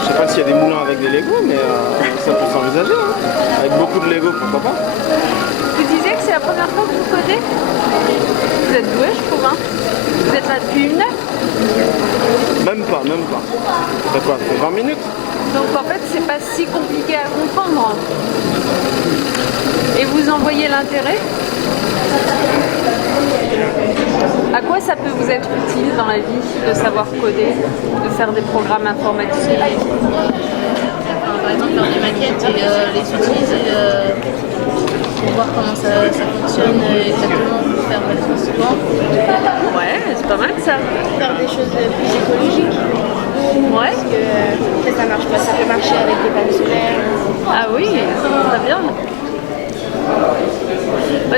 Je sais pas s'il y a des moulins avec des Lego, mais ça peut s'envisager. Hein. Avec beaucoup de Lego, pourquoi pas. Vous disiez que c'est la première fois que vous codez? Vous êtes doué, je trouve. Hein. Vous êtes là depuis une heure? Même pas. Ça fait quoi? Ça fait 20 minutes? Donc en fait, c'est pas si compliqué à comprendre. Et vous en voyez l'intérêt? À quoi ça peut vous être utile dans la vie de savoir coder, de faire des programmes informatiques? Par exemple, faire des maquettes et les utiliser pour voir comment ça fonctionne exactement pour faire souvent. Ouais, c'est pas mal ça. Faire des choses plus écologiques. Ouais. Parce que ça marche pas, ça peut marcher avec des panneaux solaires. Ah oui, très bien.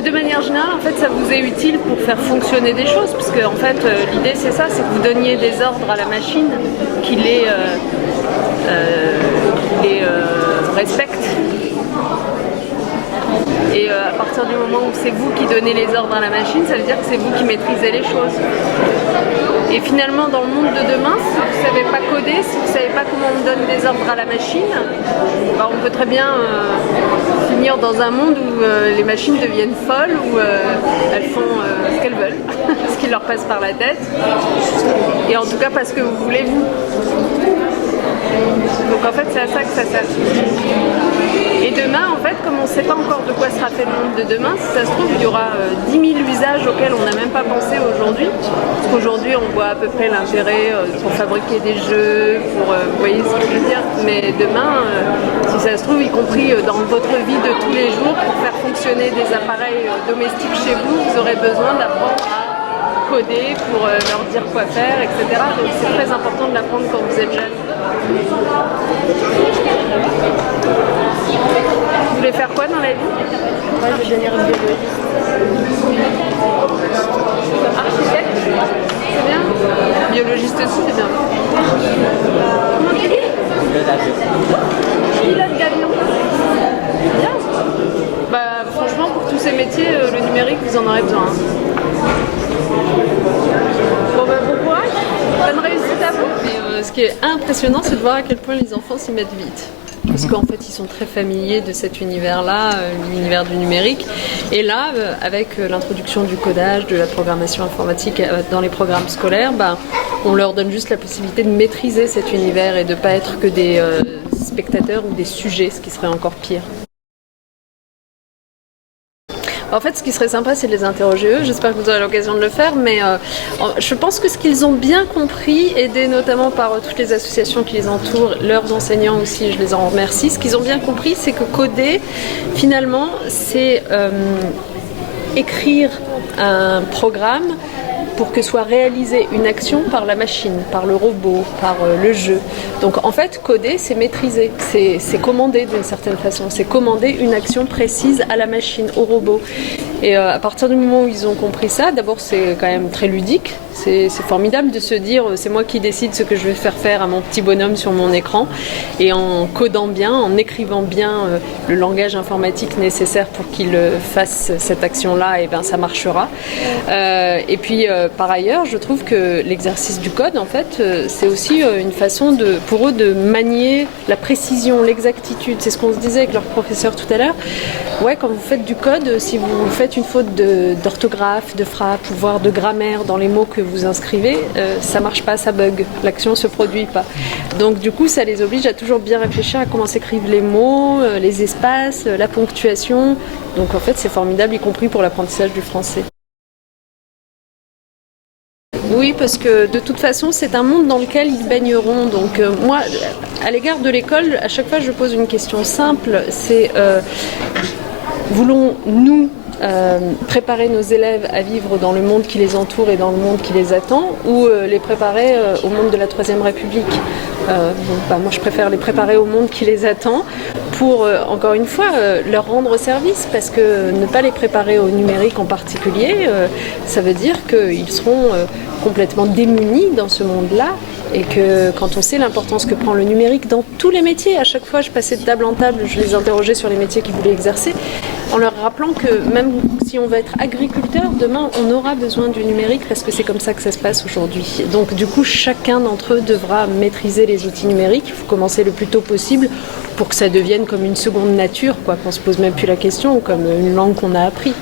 De manière générale, en fait, ça vous est utile pour faire fonctionner des choses, parce que en fait, l'idée c'est ça, c'est que vous donniez des ordres à la machine, qui les respecte. Et à partir du moment où c'est vous qui donnez les ordres à la machine, ça veut dire que c'est vous qui maîtrisez les choses. Et finalement, dans le monde de demain, si vous ne savez pas coder, si vous ne savez pas comment on donne des ordres à la machine, on peut très bien finir dans un monde où les machines deviennent folles, où elles font ce qu'elles veulent, ce qui leur passe par la tête, et en tout cas parce que vous voulez vous. Donc en fait, c'est à ça que ça sert. Et demain, en fait, comme on ne sait pas encore de quoi sera fait le monde de demain, si ça se trouve, il y aura 10 000 usages auxquels on n'a même pas pensé aujourd'hui. Parce qu'aujourd'hui, on voit à peu près l'intérêt pour fabriquer des jeux, pour, vous voyez ce que je veux dire. Mais demain, si ça se trouve, y compris dans votre vie de tous les jours, pour faire fonctionner des appareils domestiques chez vous, vous aurez besoin d'apprendre à coder pour leur dire quoi faire, etc. Donc c'est très important de l'apprendre quand vous êtes jeune. Vous voulez faire quoi dans la vie? Moi, je veux devenir biologiste. Architecte? C'est bien. Biologiste aussi, c'est bien. Comment tu dis? Pilote d'avion. Bien. Franchement, pour tous ces métiers, le numérique, vous en aurez besoin. Bon bon courage. Bonne réussite à vous. Et, ce qui est impressionnant, c'est de voir à quel point les enfants s'y mettent vite. Parce qu'en fait, ils sont très familiers de cet univers-là, l'univers du numérique. Et là, avec l'introduction du codage, de la programmation informatique dans les programmes scolaires, on leur donne juste la possibilité de maîtriser cet univers et de ne pas être que des spectateurs ou des sujets, ce qui serait encore pire. En fait, ce qui serait sympa, c'est de les interroger eux. J'espère que vous aurez l'occasion de le faire, mais je pense que ce qu'ils ont bien compris, aidés notamment par toutes les associations qui les entourent, leurs enseignants aussi, je les en remercie, ce qu'ils ont bien compris, c'est que coder, finalement, c'est écrire un programme pour que soit réalisée une action par la machine, par le robot, par le jeu. Donc en fait, coder, c'est maîtriser, c'est commander d'une certaine façon, c'est commander une action précise à la machine, au robot. Et à partir du moment où ils ont compris ça, d'abord c'est quand même très ludique, c'est formidable de se dire c'est moi qui décide ce que je vais faire à mon petit bonhomme sur mon écran, et en codant bien, en écrivant bien le langage informatique nécessaire pour qu'il fasse cette action-là, et ben ça marchera. Et puis par ailleurs, je trouve que l'exercice du code, en fait, c'est aussi une façon pour eux de manier la précision, l'exactitude. C'est ce qu'on se disait avec leur professeur tout à l'heure. Ouais, quand vous faites du code, si vous faites une faute d'orthographe, de frappe, voire de grammaire dans les mots que vous inscrivez, ça marche pas, ça bug, l'action se produit pas. Donc du coup, ça les oblige à toujours bien réfléchir à comment s'écrivent les mots, les espaces, la ponctuation. Donc en fait, c'est formidable, y compris pour l'apprentissage du français. Oui, parce que de toute façon, c'est un monde dans lequel ils baigneront. Donc moi, à l'égard de l'école, à chaque fois, je pose une question simple. C'est voulons-nous préparer nos élèves à vivre dans le monde qui les entoure et dans le monde qui les attend, ou les préparer au monde de la Troisième République? Moi, je préfère les préparer au monde qui les attend pour, encore une fois, leur rendre service, parce que ne pas les préparer au numérique en particulier, ça veut dire qu'ils seront complètement démunis dans ce monde-là, et que quand on sait l'importance que prend le numérique dans tous les métiers, à chaque fois je passais de table en table, je les interrogeais sur les métiers qu'ils voulaient exercer, en leur rappelant que même si on veut être agriculteur, demain on aura besoin du numérique parce que c'est comme ça que ça se passe aujourd'hui. Donc du coup, chacun d'entre eux devra maîtriser les outils numériques. Il faut commencer le plus tôt possible pour que ça devienne comme une seconde nature, quoi, qu'on se pose même plus la question, comme une langue qu'on a appris.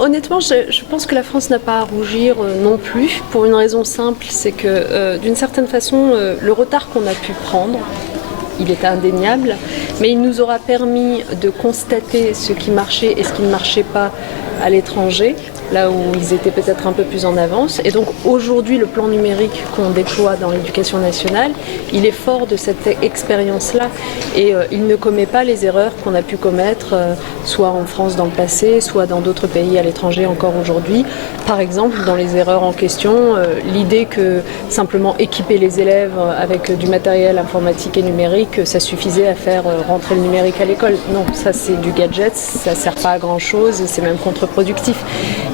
Honnêtement, je pense que la France n'a pas à rougir non plus, pour une raison simple, c'est que d'une certaine façon, le retard qu'on a pu prendre, il est indéniable, mais il nous aura permis de constater ce qui marchait et ce qui ne marchait pas à l'étranger, là où ils étaient peut-être un peu plus en avance. Et donc aujourd'hui, le plan numérique qu'on déploie dans l'éducation nationale, il est fort de cette expérience-là et il ne commet pas les erreurs qu'on a pu commettre soit en France dans le passé, soit dans d'autres pays à l'étranger encore aujourd'hui. Par exemple, dans les erreurs en question, l'idée que simplement équiper les élèves avec du matériel informatique et numérique, ça suffisait à faire rentrer le numérique à l'école. Non, ça c'est du gadget, ça ne sert pas à grand-chose, c'est même contre-productif.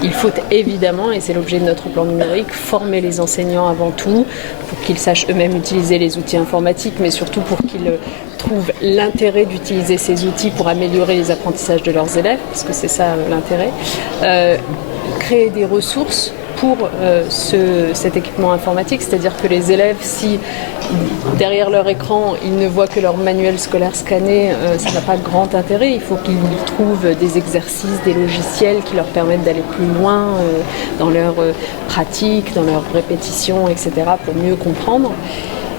Il faut évidemment, et c'est l'objet de notre plan numérique, former les enseignants avant tout pour qu'ils sachent eux-mêmes utiliser les outils informatiques, mais surtout pour qu'ils trouvent l'intérêt d'utiliser ces outils pour améliorer les apprentissages de leurs élèves, parce que c'est ça l'intérêt. Créer des ressources pour cet équipement informatique, c'est-à-dire que les élèves, si derrière leur écran, ils ne voient que leur manuel scolaire scanné, ça n'a pas grand intérêt. Il faut qu'ils trouvent des exercices, des logiciels qui leur permettent d'aller plus loin dans leur pratique, dans leur répétition, etc., pour mieux comprendre.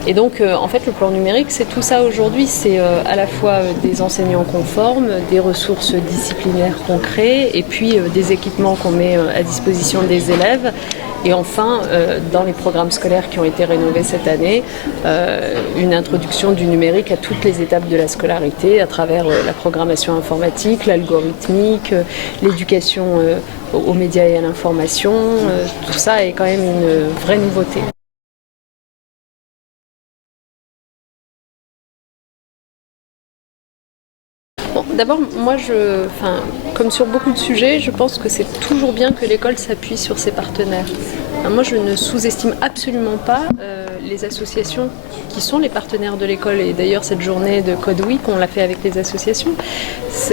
Et donc, en fait, le plan numérique, c'est tout ça aujourd'hui. C'est à la fois des enseignants qu'on forme, des ressources disciplinaires qu'on crée, et puis des équipements qu'on met à disposition des élèves. Et enfin, dans les programmes scolaires qui ont été rénovés cette année, une introduction du numérique à toutes les étapes de la scolarité, à travers la programmation informatique, l'algorithmique, l'éducation aux médias et à l'information. Tout ça est quand même une vraie nouveauté. Bon, d'abord, moi, comme sur beaucoup de sujets, je pense que c'est toujours bien que l'école s'appuie sur ses partenaires. Moi, je ne sous-estime absolument pas les associations qui sont les partenaires de l'école. Et d'ailleurs, cette journée de Code Week, on l'a fait avec les associations.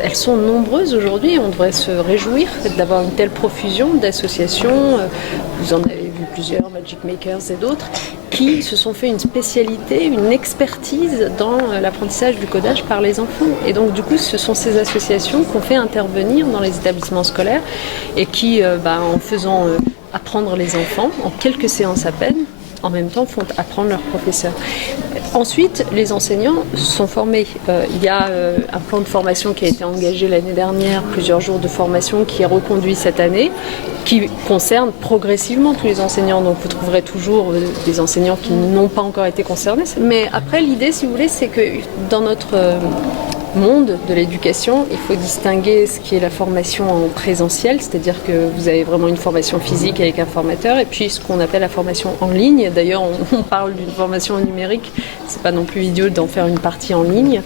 Elles sont nombreuses aujourd'hui. On devrait se réjouir d'avoir une telle profusion d'associations. Vous en avez vu plusieurs, Magic Makers et d'autres, qui se sont fait une spécialité, une expertise dans l'apprentissage du codage par les enfants. Et donc du coup, ce sont ces associations qu'on fait intervenir dans les établissements scolaires et qui, en faisant apprendre les enfants, en quelques séances à peine, en même temps font apprendre leurs professeurs. Ensuite, les enseignants sont formés. Il y a un plan de formation qui a été engagé l'année dernière, plusieurs jours de formation qui est reconduit cette année, qui concerne progressivement tous les enseignants. Donc vous trouverez toujours des enseignants qui n'ont pas encore été concernés. Mais après, l'idée, si vous voulez, c'est que dans notre monde de l'éducation, il faut distinguer ce qui est la formation en présentiel, c'est-à-dire que vous avez vraiment une formation physique avec un formateur, et puis ce qu'on appelle la formation en ligne. D'ailleurs, on parle d'une formation numérique, c'est pas non plus idiot d'en faire une partie en ligne,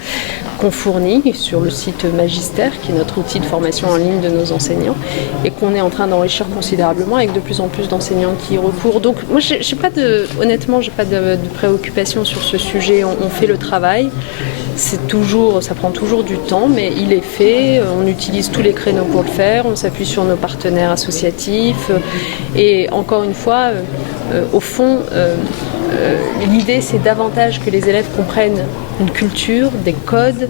qu'on fournit sur le site Magister, qui est notre outil de formation en ligne de nos enseignants, et qu'on est en train d'enrichir considérablement avec de plus en plus d'enseignants qui y recourent. Donc moi, honnêtement, j'ai pas de préoccupation sur ce sujet. On fait le travail. Ça prend toujours du temps, mais il est fait. On utilise tous les créneaux pour le faire. On s'appuie sur nos partenaires associatifs. Et encore une fois, au fond, l'idée, c'est davantage que les élèves comprennent une culture, des codes,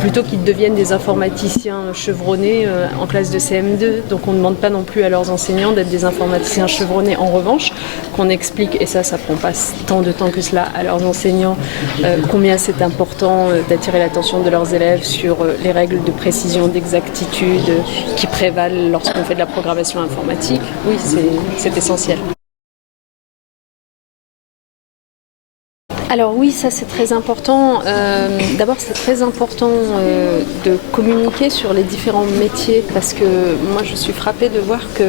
plutôt qu'ils deviennent des informaticiens chevronnés en classe de CM2. Donc on ne demande pas non plus à leurs enseignants d'être des informaticiens chevronnés. En revanche, qu'on explique, et ça prend pas tant de temps que cela, à leurs enseignants combien c'est important d'attirer l'attention de leurs élèves sur les règles de précision, d'exactitude qui prévalent lorsqu'on fait de la programmation informatique. Oui, c'est essentiel. Alors oui, ça c'est très important. D'abord, c'est très important de communiquer sur les différents métiers, parce que moi je suis frappée de voir que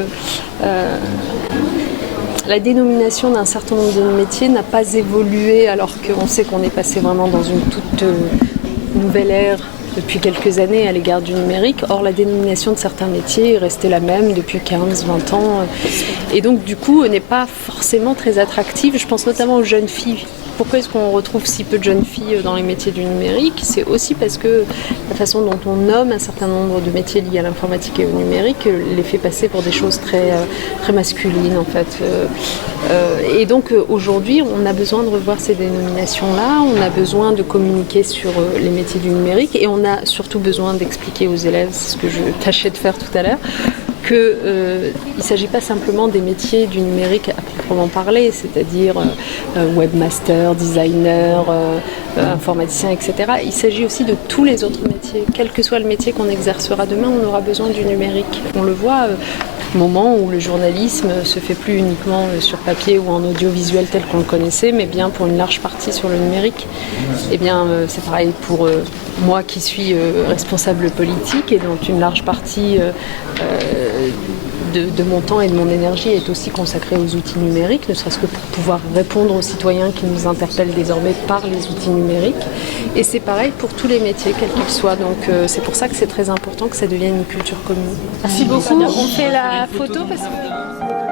la dénomination d'un certain nombre de métiers n'a pas évolué, alors qu'on sait qu'on est passé vraiment dans une toute nouvelle ère depuis quelques années à l'égard du numérique. Or, la dénomination de certains métiers est restée la même depuis 15-20 ans. Et donc, du coup, n'est pas forcément très attractive. Je pense notamment aux jeunes filles, pourquoi est-ce qu'on retrouve si peu de jeunes filles dans les métiers du numérique? C'est aussi parce que la façon dont on nomme un certain nombre de métiers liés à l'informatique et au numérique les fait passer pour des choses très, très masculines en fait. Et donc aujourd'hui, on a besoin de revoir ces dénominations-là, on a besoin de communiquer sur les métiers du numérique et on a surtout besoin d'expliquer aux élèves, c'est ce que je tâchais de faire tout à l'heure, qu'il ne s'agit pas simplement des métiers du numérique à proprement parler, c'est-à-dire webmaster, designer, informaticien, etc. Il s'agit aussi de tous les autres métiers. Quel que soit le métier qu'on exercera demain, on aura besoin du numérique. On le voit au moment où le journalisme se fait plus uniquement sur papier ou en audiovisuel tel qu'on le connaissait, mais bien pour une large partie sur le numérique. Eh bien, c'est pareil pour moi qui suis responsable politique et dont une large partie de mon temps et de mon énergie est aussi consacrée aux outils numériques, ne serait-ce que pour pouvoir répondre aux citoyens qui nous interpellent désormais par les outils numériques. Et c'est pareil pour tous les métiers, quels qu'ils soient. Donc c'est pour ça que c'est très important que ça devienne une culture commune. Merci beaucoup. On fait la photo parce que...